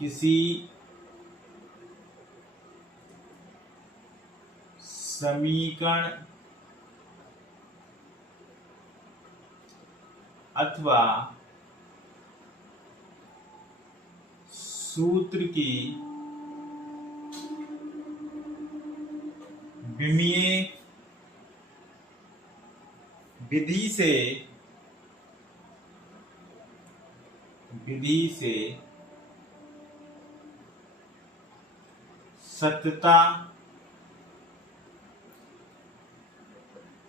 किसी समीकरण अथवा सूत्र की विमीय विधि से सत्यता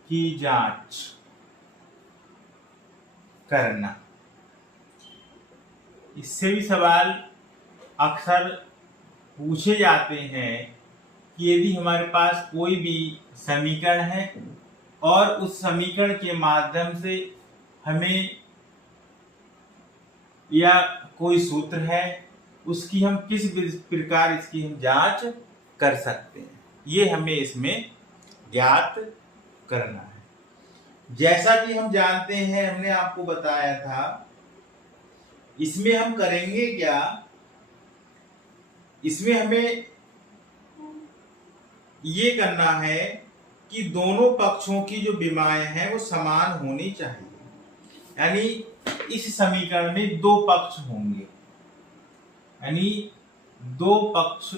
की जांच करना। इससे भी सवाल अक्सर पूछे जाते हैं कि यदि हमारे पास कोई भी समीकरण है और उस समीकरण के माध्यम से हमें या कोई सूत्र है, उसकी हम किस प्रकार इसकी हम जांच कर सकते हैं, ये हमें इसमें ज्ञात करना है। जैसा कि हम जानते हैं, हमने आपको बताया था, इसमें हम करेंगे क्या, इसमें हमें ये करना है कि दोनों पक्षों की जो विमाएं हैं वो समान होनी चाहिए। यानी इस समीकरण में दो पक्ष होंगे, यानी दो पक्ष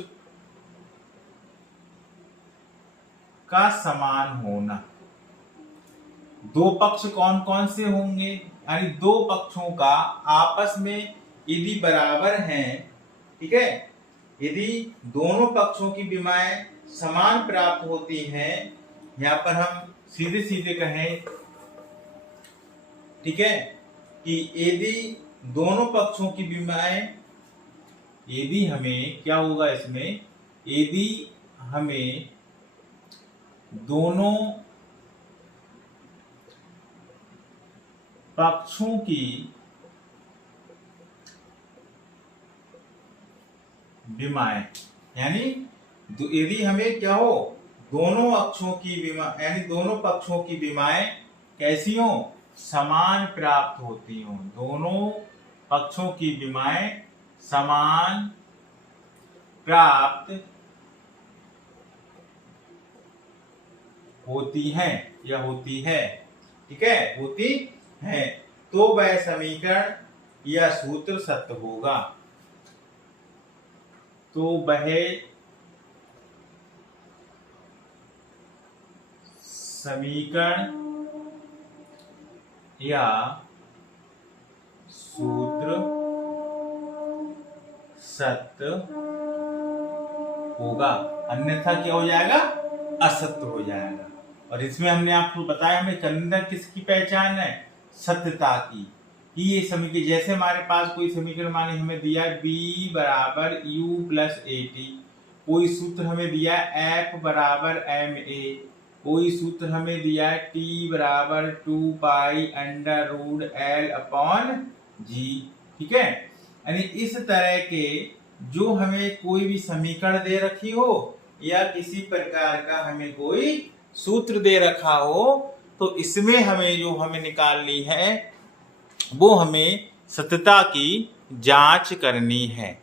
का समान होना। दो पक्ष कौन कौन से होंगे, यानी दो पक्षों का आपस में यदि बराबर हैं, ठीक है, यदि दोनों पक्षों की विमाएं समान प्राप्त होती हैं, यहां पर हम सीधे सीधे कहें, ठीक है, कि यदि दोनों पक्षों की विमाएं, यदि हमें क्या होगा इसमें, यदि हमें दोनों पक्षों की विमाएं, यानी यदि हमें क्या हो, दोनों अक्षों की विमा, यानी दोनों पक्षों की विमाएं कैसी हो, समान प्राप्त होती हो। दोनों पक्षों की विमाएं समान प्राप्त होती हैं या होती है, ठीक है, होती है, तो वह समीकरण या सूत्र सत्य होगा। तो वह समीकरण या सूत्र सत्य होगा, अन्यथा क्या हो जाएगा, असत्य हो जाएगा। और इसमें हमने आपको बताया, हमें करना किसकी पहचान है, सत्यता की, कि ये समीकरण, जैसे हमारे पास कोई समीकरण माने हमें दिया है b बराबर u प्लस at, कोई सूत्र हमें दिया है f बराबर ma, कोई सूत्र हमें दिया है t बराबर 2 pi under root l upon g, ठीक है। यानी इस तरह के जो हमें कोई भी समीकरण दे रखी हो या किसी प्रकार का हमें कोई सूत्र दे रखा हो, तो इसमें हमें जो हमें निकालनी है वो हमें सत्यता की जांच करनी है,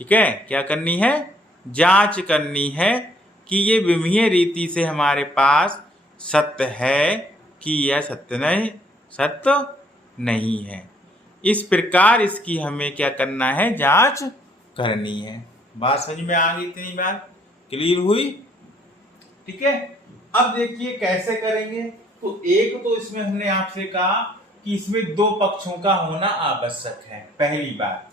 ठीक है। क्या करनी है, जांच करनी है कि ये विमीय रीति से हमारे पास सत्य है कि यह सत्य नहीं है। इस प्रकार इसकी हमें क्या करना है, जांच करनी है। बात समझ में आ गई, इतनी बात क्लियर हुई, ठीक है। अब देखिए कैसे करेंगे। तो एक तो इसमें हमने आपसे कहा कि इसमें दो पक्षों का होना आवश्यक है, पहली बात,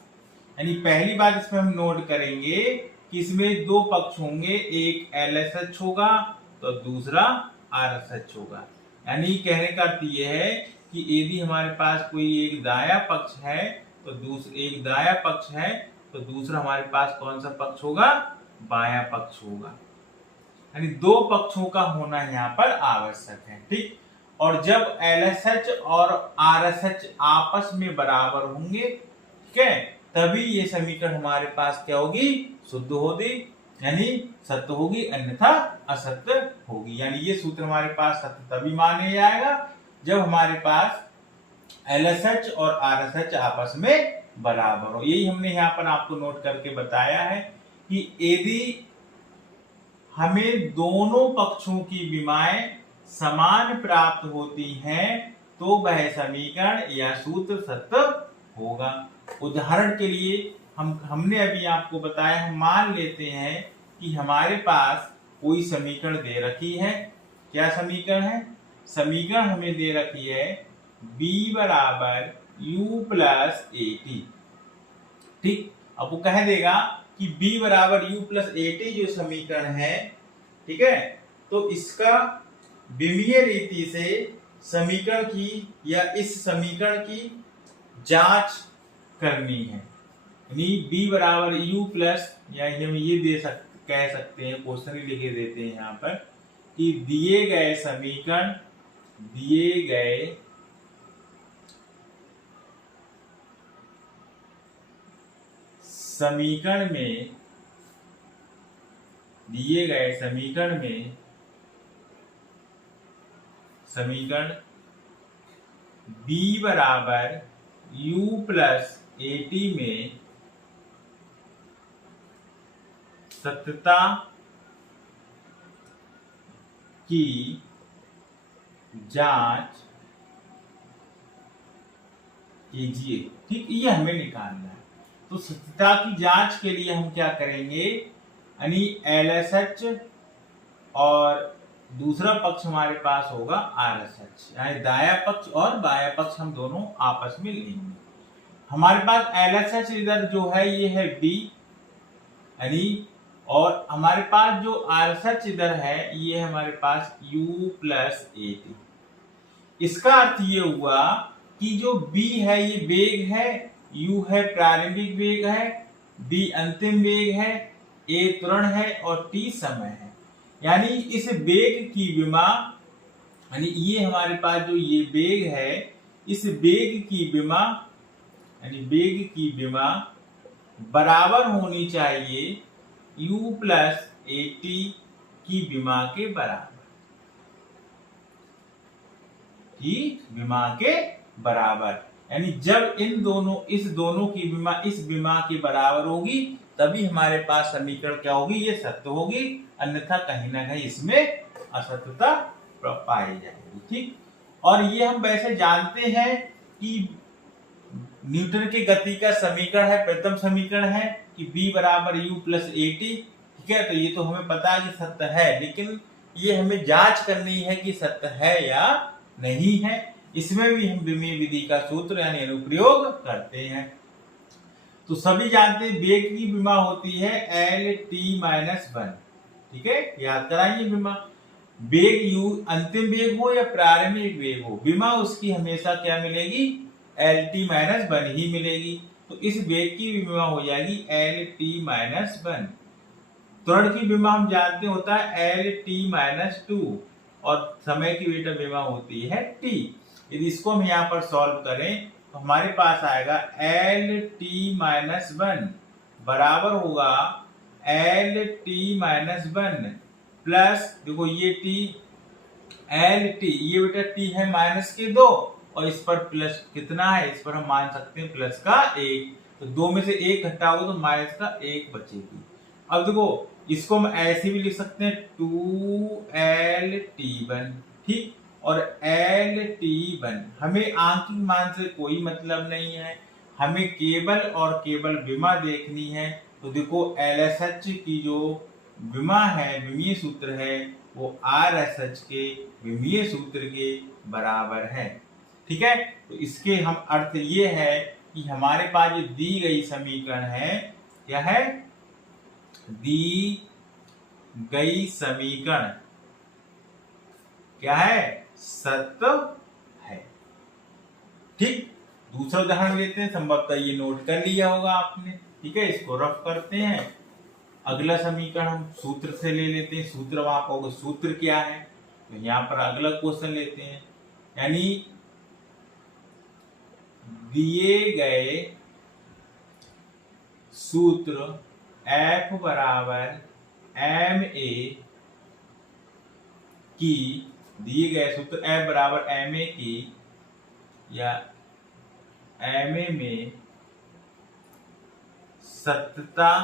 यानी पहली बात इसमें हम नोट करेंगे कि इसमें दो पक्ष होंगे, एक LSH होगा तो दूसरा RSH होगा। यानी कहने का अर्थ यह है कि यदि हमारे पास कोई एक दाया पक्ष है तो एक दाया पक्ष है तो दूसरा हमारे पास कौन सा पक्ष होगा, बाया पक्ष होगा। यानी दो पक्षों का होना यहाँ पर आवश्यक है, ठीक। और जब LSH और RSH आपस में बराबर होंगे, ठीक है, तभी ये समीकरण हमारे पास क्या होगी, शुद्ध होगी, यानी सत्य होगी, अन्यथा असत्य होगी। यानी ये सूत्र हमारे पास सत्य तभी माने जाएगा जब हमारे पास LSH और RSH आपस में बराबर हो। यही हमने यहाँ पर आपको नोट करके बताया है कि यदि हमें दोनों पक्षों की विमाएं समान प्राप्त होती हैं तो वह समीकरण या सूत्र सत्य होगा। उदाहरण के लिए हमने अभी आपको बताया, हम मान लेते हैं कि हमारे पास कोई समीकरण दे रखी है। क्या समीकरण है? समीकरण हमें दे रखी है b बराबर u प्लस ए टी। ठीक, अब वो कह देगा कि b बराबर u प्लस ए टी जो समीकरण है, ठीक है, तो इसका विमीय रीति से समीकरण की या इस समीकरण की जांच करनी है। यानी b बराबर u प्लस, या हम ये कह सकते हैं, क्वेश्चन ही लिखे देते हैं यहाँ पर कि दिए गए समीकरण में समीकरण b बराबर u प्लस ए टी में सत्यता की जांच कीजिए। ठीक, ये हमें निकालना है। तो सत्यता की जांच के लिए हम क्या करेंगे, यानी LSH और दूसरा पक्ष हमारे पास होगा RSH, यानी दाया पक्ष और बाया पक्ष हम दोनों आपस में लेंगे। हमारे पास LSH इधर जो है ये है B, यानी, और हमारे पास जो RSH इधर है ये हमारे पास U प्लस ए टी। इसका अर्थ ये हुआ कि जो B है ये वेग है, U है प्रारंभिक वेग है, D अंतिम वेग है, A त्वरण है और T समय है। यानी इस वेग की विमा, यानी ये हमारे पास जो ये वेग है, इस वेग की विमा, यानी वेग की विमा बराबर होनी चाहिए U प्लस ए टी की विमा के बराबर, यानी जब इस दोनों की विमा इस विमा के बराबर होगी तभी हमारे पास समीकरण क्या होगी, ये सत्य होगी, अन्यथा कहीं ना कहीं इसमें असत्यता पाई जाएगी। ठीक, और ये हम वैसे जानते हैं कि न्यूटन की गति का समीकरण है, प्रथम समीकरण है कि b बराबर u प्लस ए टी। ठीक है, तो ये तो हमें पता है कि सत्य है, लेकिन ये हमें जांच करनी है कि सत्य है या नहीं है। इसमें भी हम विमीय विधि का सूत्र यानी अनुप्रयोग करते हैं। तो सभी जानते हैं वेग की विमा होती है L-T-1। ठीक है, याद कराइए विमा। वेग u अंतिम वेग हो या प्रारंभिक वेग हो, विमा उसकी हमेशा क्या मिलेगी, L-T-1 ही मिलेगी। तो इस वेग की विमा हो जाएगी L-T-1। त्वरण की विमा हम जानते होता है L-T-2 और समय की बेटा विमा होती है T। यदि इसको हम यहाँ पर सॉल्व करें तो हमारे पास आएगा L-T-1 बराबर होगा L-T-1 प्लस, देखो ये T L-T, ये बेटा T है -2 और इस पर प्लस कितना है, इस पर हम मान सकते हैं प्लस का 1, तो 2 में से 1 घटाओगे तो माइनस का 1 बचेगी। अब देखो इसको हम ऐसे भी लिख सकते हैं 2L-T1। ठीक, और L-T1 हमें आंकिक मान से कोई मतलब नहीं है, हमें केवल और केवल विमा देखनी है। तो देखो LSH की जो विमा है, विमीय सूत्र है, वो RSH के विमीय सूत्र के बराबर है। ठीक है, तो इसके हम अर्थ ये है कि हमारे पास जो दी गई समीकरण है, क्या है, दी गई समीकरण क्या है, सत्य है। ठीक, दूसरा उदाहरण लेते हैं, संभवतः ये नोट कर लिया होगा आपने। ठीक है, इसको रफ करते हैं। अगला समीकरण हम सूत्र से ले लेते हैं। सूत्र वहां पर सूत्र क्या है, तो यहाँ पर अगला क्वेश्चन लेते हैं, यानी दिए गए सूत्र F बराबर ma की, दिए गए सूत्र F बराबर ma की या ma में सत्यता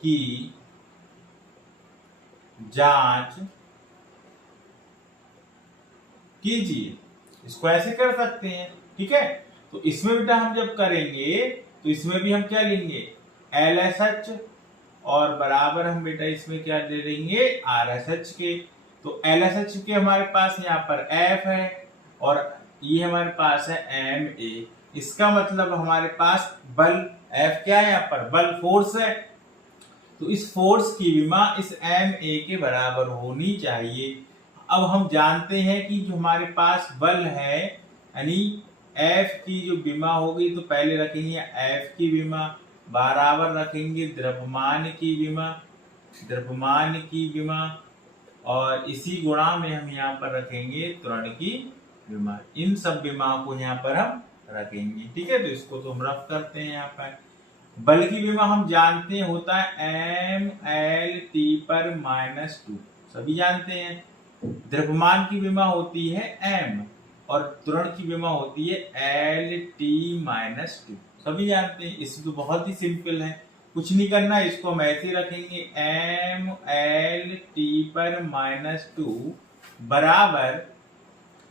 की जांच कीजिए। इसको ऐसे कर सकते हैं, ठीक है। तो इसमें बेटा हम जब करेंगे तो इसमें भी हम क्या लेंगे, LSH, और बराबर हम बेटा इसमें क्या दे देंगे, RSH के। तो LSH के हमारे पास यहाँ पर F है और ये हमारे पास है MA। इसका मतलब हमारे पास बल F क्या है, यहाँ पर बल फोर्स है। तो इस फोर्स की विमा इस MA के बराबर होनी चाहिए। अब हम जानते हैं कि जो हमारे पास बल है यानी F की जो विमा होगी, तो पहले रखेंगे F की विमा बराबर रखेंगे द्रव्यमान की विमा, और इसी गुणा में हम यहाँ पर रखेंगे त्वरण की विमा। इन सब विमाओं को यहाँ पर हम रखेंगे, ठीक है। तो इसको तो हम रफ करते हैं। यहाँ पर बल की विमा हम जानते हैं होता है MLT पर -2, सभी जानते हैं। द्रव्यमान की विमा होती है M और त्वरण की विमा होती है LT-2, सभी जानते हैं। इससे तो बहुत ही सिंपल है, कुछ नहीं करना है। इसको हम ऐसे रखेंगे MLT पर -2 बराबर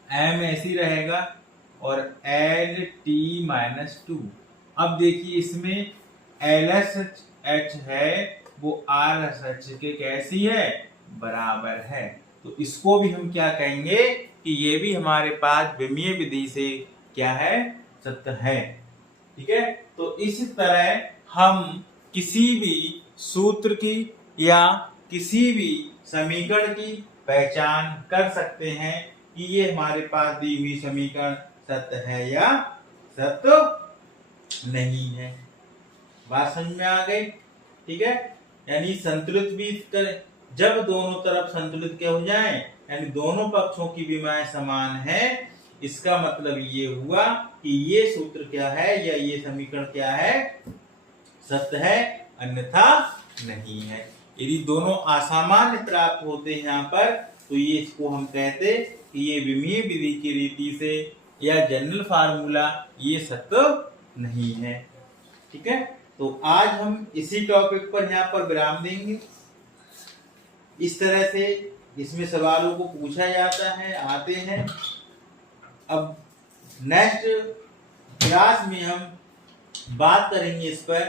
M ऐसी रहेगा और LT-2। अब देखिए इसमें LSH है वो RSH के कैसी है, बराबर है। तो इसको भी हम क्या कहेंगे कि ये भी हमारे पास विमीय विधि से क्या है, सत्य है, ठीक है। तो इस तरह हम किसी भी सूत्र की या किसी भी समीकरण की पहचान कर सकते हैं कि ये हमारे पास दी हुई समीकरण सत्य है या सत्य नहीं है। बात समझ में आ गई, ठीक है। यानी संतुलित भी करें, जब दोनों तरफ संतुलित क्या हो जाए, यानी दोनों पक्षों की विमाएं समान है, इसका मतलब ये हुआ कि ये सूत्र क्या है या ये समीकरण क्या है, सत्य है, अन्यथा नहीं है। यदि दोनों असामान्य प्राप्त होते हैं यहाँ पर, तो ये इसको हम कहते कि ये विमीय विधि की रीति से या जनरल फार्मूला ये सत्य नहीं है, ठीक है। तो आज हम इसी टॉपिक पर यहाँ पर विराम देंगे। इस तरह से इसमें सवालों को पूछा जाता है, आते हैं। अब नेक्स्ट क्लास में हम बात करेंगे इस पर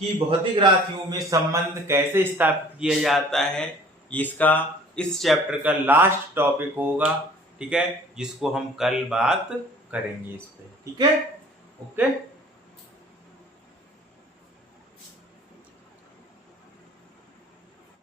कि भौतिक राशियों में संबंध कैसे स्थापित किया जाता है। इसका इस चैप्टर का लास्ट टॉपिक होगा, ठीक है, जिसको हम कल बात करेंगे इस पे, ठीक है। ओके।